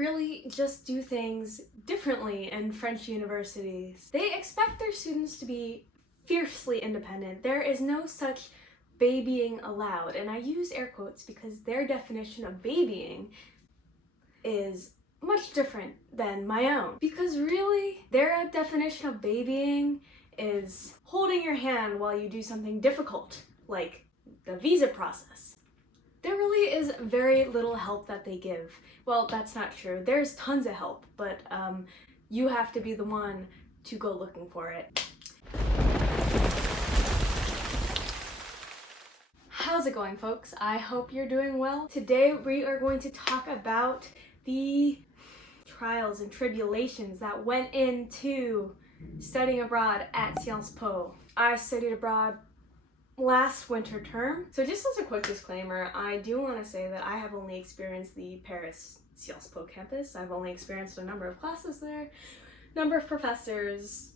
really just do things differently in French universities. They expect their students to be fiercely independent. There is no such babying allowed, and I use air quotes because their definition of babying is much different than my own. Because really, their definition of babying is holding your hand while you do something difficult, like the visa process. There really is very little help that they give. Well, that's not true. There's tons of help, but you have to be the one to go looking for it. How's it going, folks? I hope you're doing well. Today we are going to talk about the trials and tribulations that went into studying abroad at Sciences Po. I studied abroad last winter term. So just as a quick disclaimer, I do want to say that I have only experienced the Paris Sciences Po campus. I've only experienced a number of classes there, number of professors.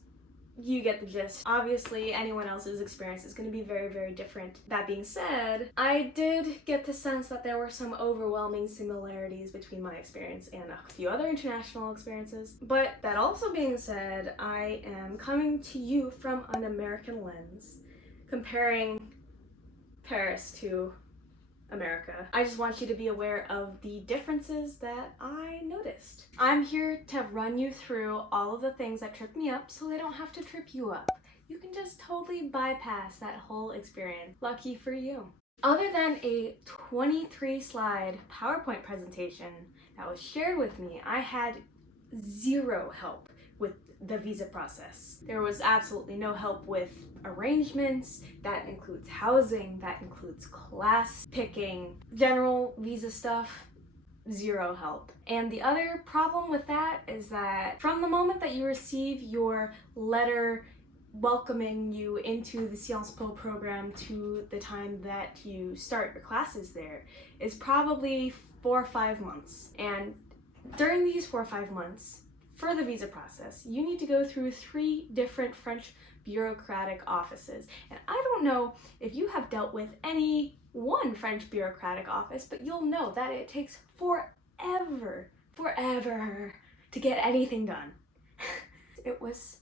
You get the gist. Obviously, anyone else's experience is going to be very, very different. That being said, I did get the sense that there were some overwhelming similarities between my experience and a few other international experiences. But that also being said, I am coming to you from an American lens, comparing Paris to America. I just want you to be aware of the differences that I noticed. I'm here to run you through all of the things that tripped me up so they don't have to trip you up. You can just totally bypass that whole experience. Lucky for you. Other than a 23-slide PowerPoint presentation that was shared with me, I had zero help with the visa process. There was absolutely no help with arrangements. That includes housing, that includes class picking, general visa stuff, zero help. And the other problem with that is that from the moment that you receive your letter welcoming you into the Sciences Po program to the time that you start your classes there is probably 4 or 5 months. And during these 4 or 5 months, for the visa process, you need to go through 3 different French bureaucratic offices. And I don't know if you have dealt with any one French bureaucratic office, but you'll know that it takes forever to get anything done. It was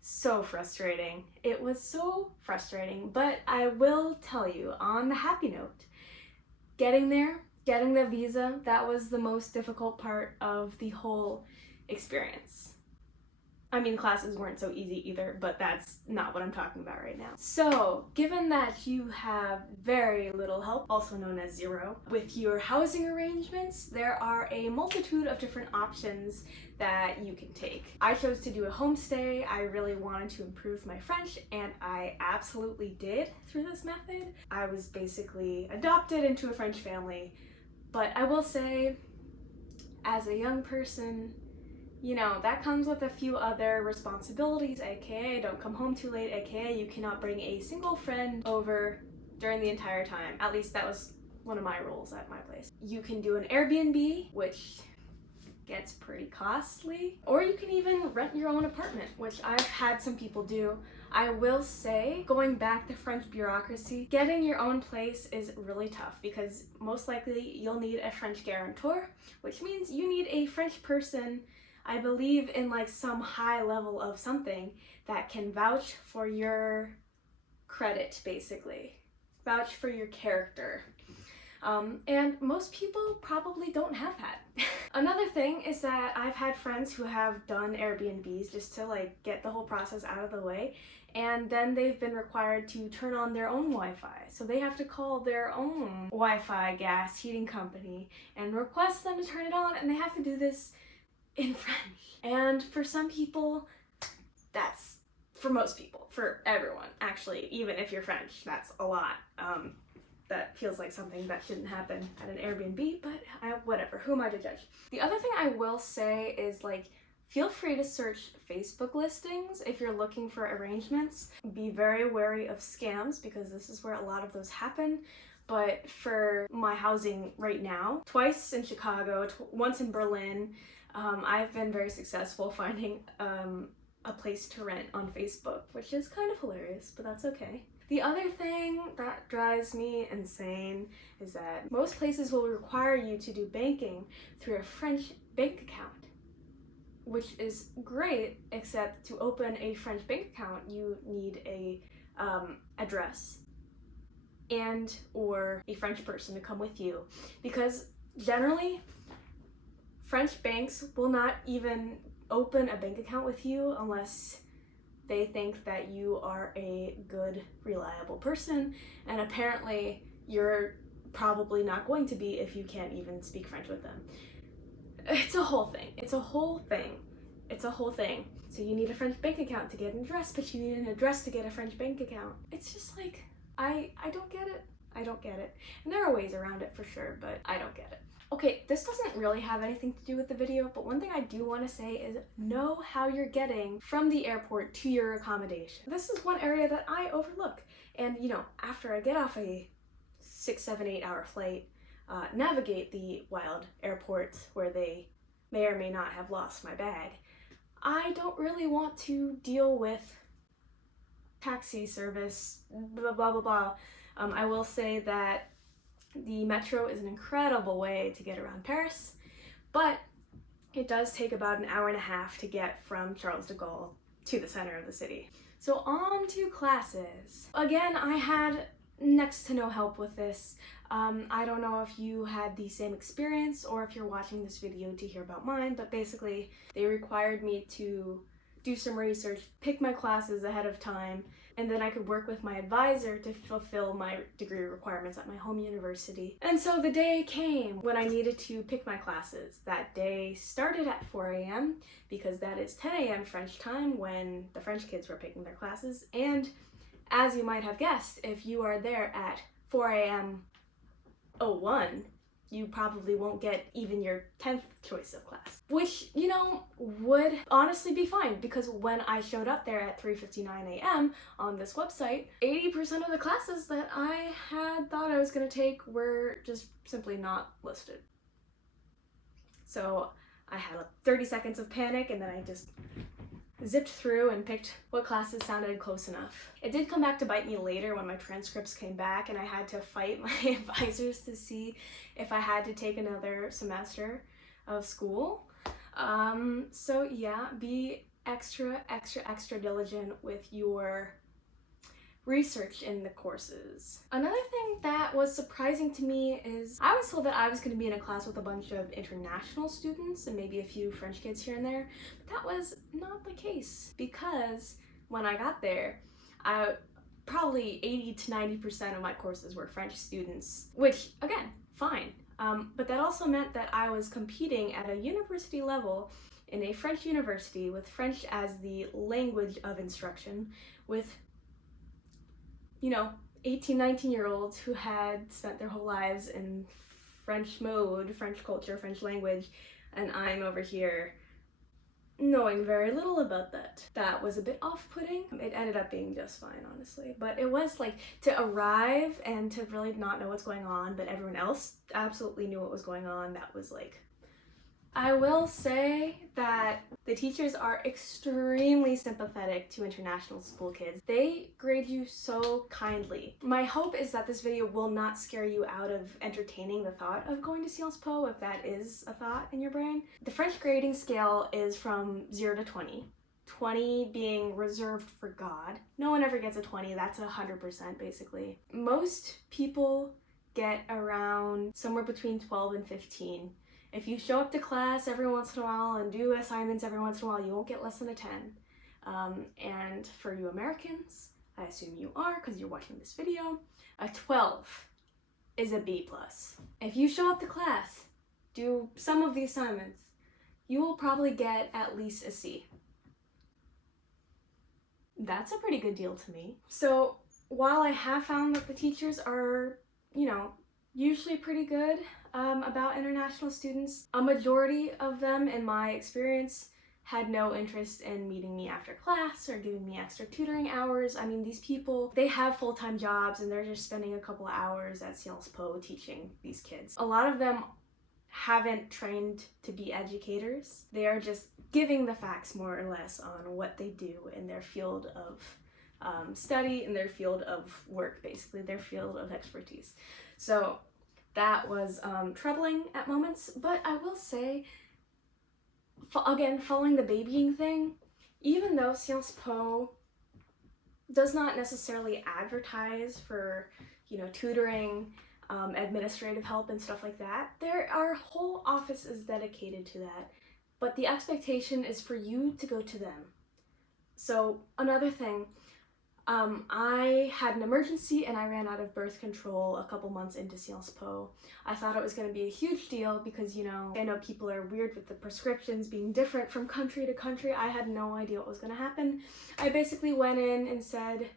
so frustrating. It was so frustrating, but I will tell you, on the happy note, getting there, getting the visa, that was the most difficult part of the whole experience. I mean, classes weren't so easy either, but that's not what I'm talking about right now. So, given that you have very little help, also known as zero, with your housing arrangements, there are a multitude of different options that you can take. I chose to do a homestay. I really wanted to improve my French, and I absolutely did through this method. I was basically adopted into a French family, but I will say, as a young person, you know, that comes with a few other responsibilities, aka don't come home too late, aka you cannot bring a single friend over during the entire time. At least that was one of my rules at my place. You can do an Airbnb, which gets pretty costly, or you can even rent your own apartment, which I've had some people do. I will say, going back to French bureaucracy, getting your own place is really tough because most likely you'll need a French guarantor, which means you need a French person, I believe, in like some high level of something that can vouch for your credit, basically. Vouch for your character. And most people probably don't have that. Another thing is that I've had friends who have done Airbnbs just to like get the whole process out of the way, and then they've been required to turn on their own Wi-Fi. So they have to call their own Wi-Fi gas heating company and request them to turn it on, and they have to do this in French. And for some people, that's, for most people, for everyone, actually, even if you're French, that's a lot. That feels like something that shouldn't happen at an Airbnb, but whatever, who am I to judge? The other thing I will say is, like, feel free to search Facebook listings if you're looking for arrangements. Be very wary of scams because this is where a lot of those happen. But for my housing right now, twice in Chicago, once in Berlin, I've been very successful finding a place to rent on Facebook, which is kind of hilarious, but that's okay. The other thing that drives me insane is that most places will require you to do banking through a French bank account, which is great, except to open a French bank account, you need a address and or a French person to come with you, because generally French banks will not even open a bank account with you unless they think that you are a good, reliable person, and apparently you're probably not going to be if you can't even speak French with them. It's a whole thing. So you need a French bank account to get an address, but you need an address to get a French bank account. It's just like, I don't get it. I don't get it. And there are ways around it for sure, but I don't get it. Okay, this doesn't really have anything to do with the video, but one thing I do want to say is know how you're getting from the airport to your accommodation. This is one area that I overlook. And after I get off a 6, 7, 8 hour flight, navigate the wild airports where they may or may not have lost my bag, I don't really want to deal with taxi service, blah, blah, blah, blah. I will say that the metro is an incredible way to get around Paris, but it does take about an hour and a half to get from Charles de Gaulle to the center of the city. So on to classes. Again, I had next to no help with this. I don't know if you had the same experience or if you're watching this video to hear about mine, but basically they required me to do some research, pick my classes ahead of time, and then I could work with my advisor to fulfill my degree requirements at my home university. And so the day came when I needed to pick my classes. That day started at 4 a.m. because that is 10 a.m. French time when the French kids were picking their classes. And as you might have guessed, if you are there at 4 a.m. 01, you probably won't get even your 10th choice of class, which, would honestly be fine, because when I showed up there at 3:59 a.m. on this website, 80% of the classes that I had thought I was going to take were just simply not listed. So I had 30 seconds of panic, and then I just zipped through and picked what classes sounded close enough. It did come back to bite me later when my transcripts came back and I had to fight my advisors to see if I had to take another semester of school. So yeah, be extra diligent with your research in the courses. Another thing that was surprising to me is I was told that I was going to be in a class with a bunch of international students and maybe a few French kids here and there, but that was not the case, because when I got there, probably 80 to 90% of my courses were French students, which again, fine. But that also meant that I was competing at a university level in a French university with French as the language of instruction with 18, 19-year-olds who had spent their whole lives in French mode, French culture, French language, and I'm over here knowing very little about that. That was a bit off-putting. It ended up being just fine, honestly. But it was like to arrive and to really not know what's going on, but everyone else absolutely knew what was going on. That was like, I will say that the teachers are extremely sympathetic to international school kids. They grade you so kindly. My hope is that this video will not scare you out of entertaining the thought of going to Sciences Po, if that is a thought in your brain. The French grading scale is from 0 to 20. 20 being reserved for God. No one ever gets a 20, that's 100% basically. Most people get around somewhere between 12 and 15. If you show up to class every once in a while and do assignments every once in a while, you won't get less than a 10. And for you Americans, I assume you are because you're watching this video, a 12 is a B+. If you show up to class, do some of the assignments, you will probably get at least a C. That's a pretty good deal to me. So while I have found that the teachers are, usually pretty good about international students, a majority of them, in my experience, had no interest in meeting me after class or giving me extra tutoring hours. I mean, these people, they have full-time jobs and they're just spending a couple of hours at Sciences Po teaching these kids. A lot of them haven't trained to be educators. They are just giving the facts more or less on what they do in their field of study, in their field of work, basically, their field of expertise. So that was troubling at moments, but I will say again, following the babying thing, even though Sciences Po does not necessarily advertise for, tutoring, administrative help and stuff like that, our whole office is dedicated to that. But the expectation is for you to go to them. So another thing, I had an emergency and I ran out of birth control a couple months into Sciences Po. I thought it was going to be a huge deal because, I know people are weird with the prescriptions being different from country to country. I had no idea what was going to happen. I basically went in and said,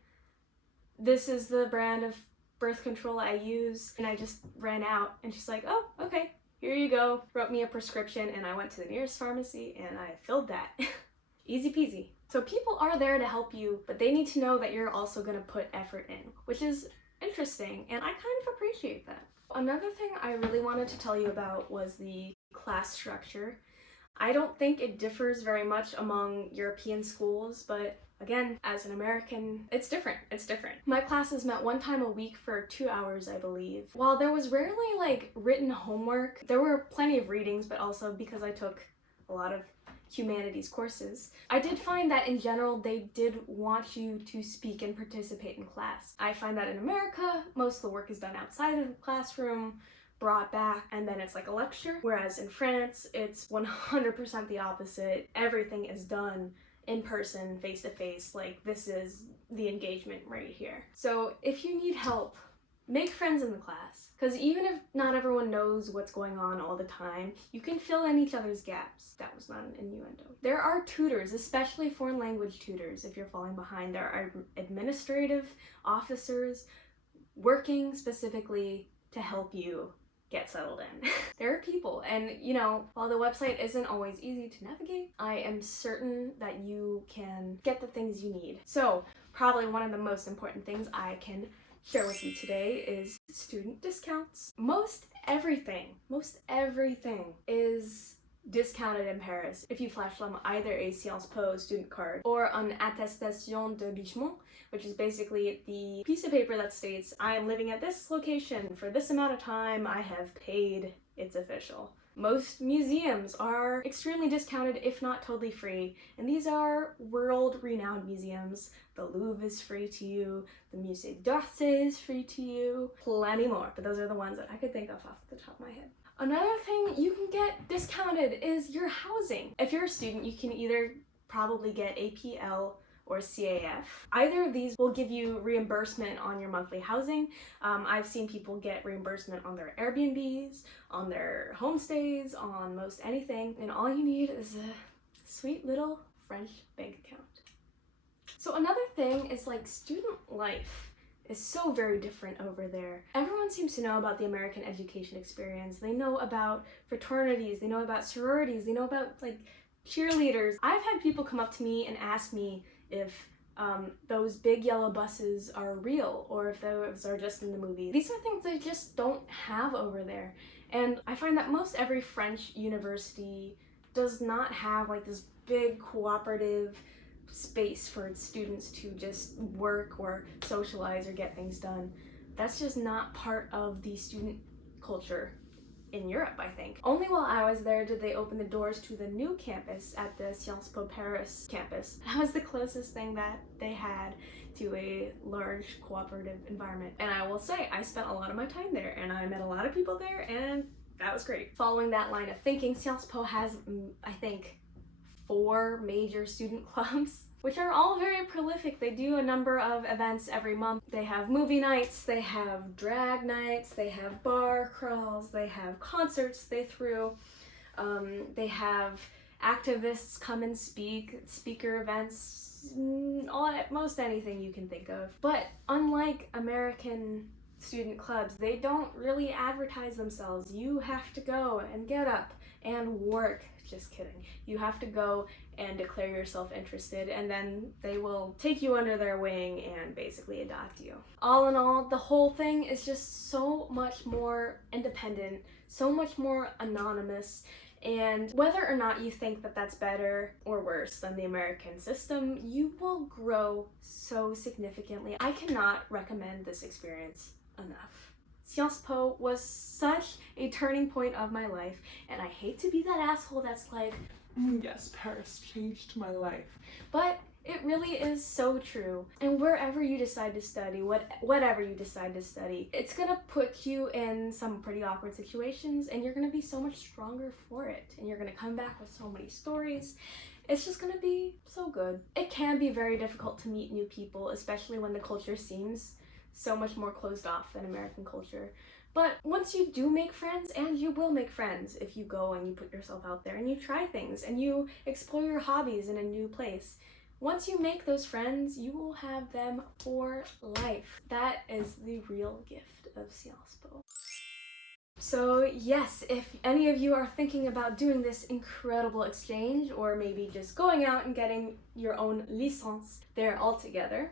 this is the brand of birth control I use, and I just ran out, and she's like, oh, okay, here you go. Wrote me a prescription, and I went to the nearest pharmacy and I filled that. Easy peasy. So people are there to help you, but they need to know that you're also going to put effort in, which is interesting, and I kind of appreciate that. Another thing I really wanted to tell you about was the class structure. I don't think it differs very much among European schools, but again, as an American, it's different. My classes met one time a week for 2 hours, I believe. While there was rarely written homework, there were plenty of readings, but also because I took a lot of humanities courses, I did find that in general they did want you to speak and participate in class. I find that in America, most of the work is done outside of the classroom, brought back, and then it's like a lecture. Whereas in France, it's 100% the opposite. Everything is done in person, face to face. This is the engagement right here. So if you need help, make friends in the class, because even if not everyone knows what's going on all the time, you can fill in each other's gaps. That was not an innuendo. There are tutors, especially foreign language tutors if you're falling behind. There are administrative officers working specifically to help you get settled in. There are people, and while the website isn't always easy to navigate, I am certain that you can get the things you need. So probably one of the most important things I can share with you today is student discounts. Most everything is discounted in Paris if you flash them either a Sciences Po student card or an attestation de logement, which is basically the piece of paper that states, I am living at this location for this amount of time, I have paid, it's official. Most museums are extremely discounted, if not totally free, and these are world-renowned museums. The Louvre is free to you, the Musée d'Orsay is free to you, plenty more, but those are the ones that I could think of off the top of my head. Another thing you can get discounted is your housing. If you're a student, you can either probably get APL or CAF. Either of these will give you reimbursement on your monthly housing. I've seen people get reimbursement on their Airbnbs, on their homestays, on most anything, and all you need is a sweet little French bank account. So another thing is student life is so very different over there. Everyone seems to know about the American education experience. They know about fraternities, they know about sororities, they know about cheerleaders. I've had people come up to me and ask me if those big yellow buses are real or if those are just in the movies. These are things they just don't have over there. And I find that most every French university does not have this big cooperative space for its students to just work or socialize or get things done. That's just not part of the student culture in Europe, I think. Only while I was there did they open the doors to the new campus at the Sciences Po Paris campus. That was the closest thing that they had to a large cooperative environment. And I will say, I spent a lot of my time there and I met a lot of people there and that was great. Following that line of thinking, Sciences Po has, I think, 4 major student clubs, which are all very prolific. They do a number of events every month. They have movie nights, they have drag nights, they have bar crawls, they have concerts they threw, they have activists come and speak, speaker events, most anything you can think of. But unlike American student clubs, they don't really advertise themselves. You have to go and get up and work. Just kidding. You have to go and declare yourself interested, and then they will take you under their wing and basically adopt you. All in all, the whole thing is just so much more independent, so much more anonymous, and whether or not you think that that's better or worse than the American system, you will grow so significantly. I cannot recommend this experience enough. Sciences Po was such a turning point of my life, and I hate to be that asshole that's like, Yes, Paris changed my life. But it really is so true. And wherever you decide to study, whatever you decide to study, it's gonna put you in some pretty awkward situations, and you're gonna be so much stronger for it. And you're gonna come back with so many stories. It's just gonna be so good. It can be very difficult to meet new people, especially when the culture seems so much more closed off than American culture. But once you do make friends, and you will make friends if you go and you put yourself out there and you try things and you explore your hobbies in a new place, once you make those friends, you will have them for life. That is the real gift of Sciences Po. So yes, if any of you are thinking about doing this incredible exchange, or maybe just going out and getting your own licence there altogether,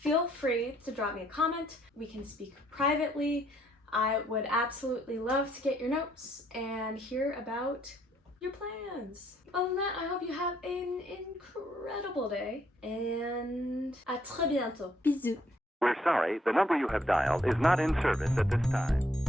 feel free to drop me a comment. We can speak privately. I would absolutely love to get your notes and hear about your plans. Other than that, I hope you have an incredible day, and à très bientôt. Bisous. We're sorry, the number you have dialed is not in service at this time.